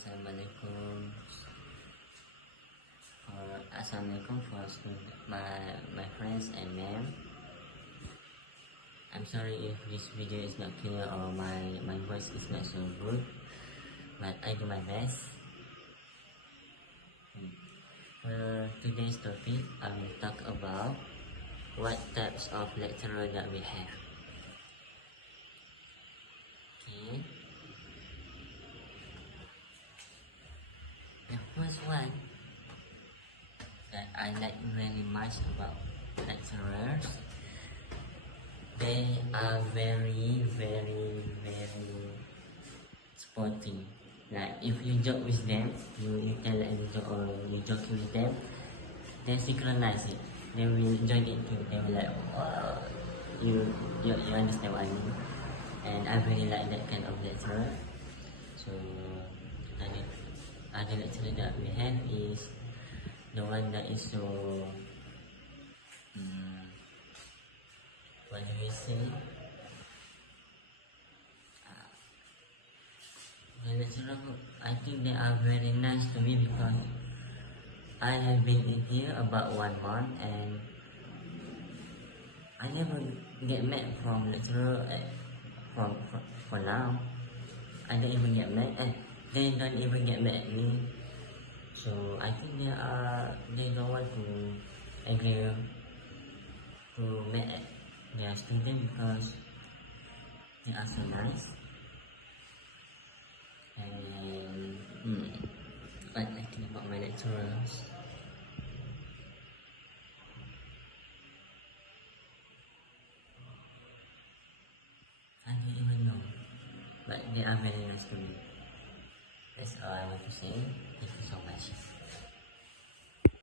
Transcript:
Assalamualaikum. Assalamualaikum for my friends and ma'am. I'm sorry if this video is not clear or my voice is not so good, but I do my best. Today's topic, I will talk about what types of lecturer that we have. Okay. The first one that I like very much about lecturers, they are very sporting. Like if you joke with them, you tell a joke or you joke with them, they synchronize it. They will join it too. They will like, oh, you understand what I mean. And I really like that kind of lecturer. So other lecturer that we have is the one that is so what do we say? The lecturer, I think they are very nice to me because I have been in here about 1 month and I never get mad from lecturer for now. I don't even get mad and they don't even get mad at me. So I think they don't want to agree to mad at their student because they are so nice. And what I think about my lecturers, I don't even know, but they are very nice to me. That's all I want to say. Thank you so much.